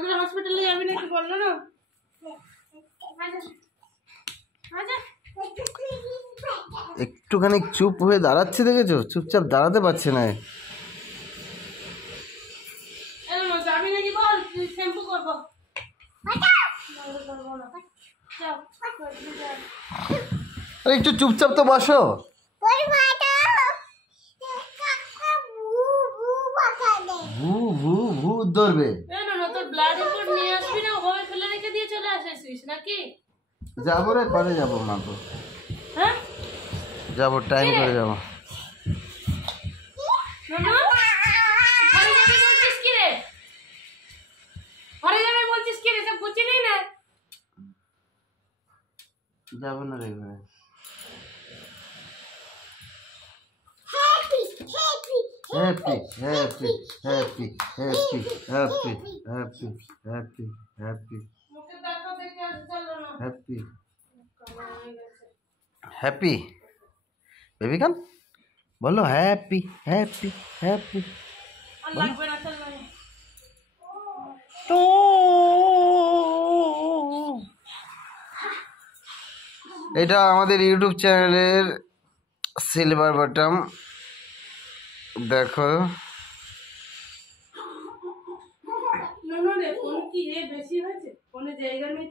আমাদের হসপিটালে যাবি নাকি বললো না? একটুখানি চুপ হয়ে দাঁড়াচ্ছে, দেখেছো? চুপচাপ দাঁড়াতে পারছে না। যাবি নাকি বল, শ্যাম্পু করবো। আরে একটু চুপচাপ তো বসো। ভু ভু ভূত ধরবে। তোর ব্লাড রিপোর্ট নিয়ে আসবি না, ওভাবে ফেলে রেখে দিয়ে চলে আসিস নাকি? যাবো রে, পরে যাবো মা তো। হ্যাঁ যাবো, টাইম করে যাবো। যাবো না রে ভাই। Happy happy happy happy happy happy happy happy happy happy baby গান বলো, হ্যাপি হ্যাপি হ্যাপি। তো এটা আমাদের ইউটিউব চ্যানেলের সিলভার বাটন, দেখো। বেশি হয়েছে, কোনো জায়গা নেই।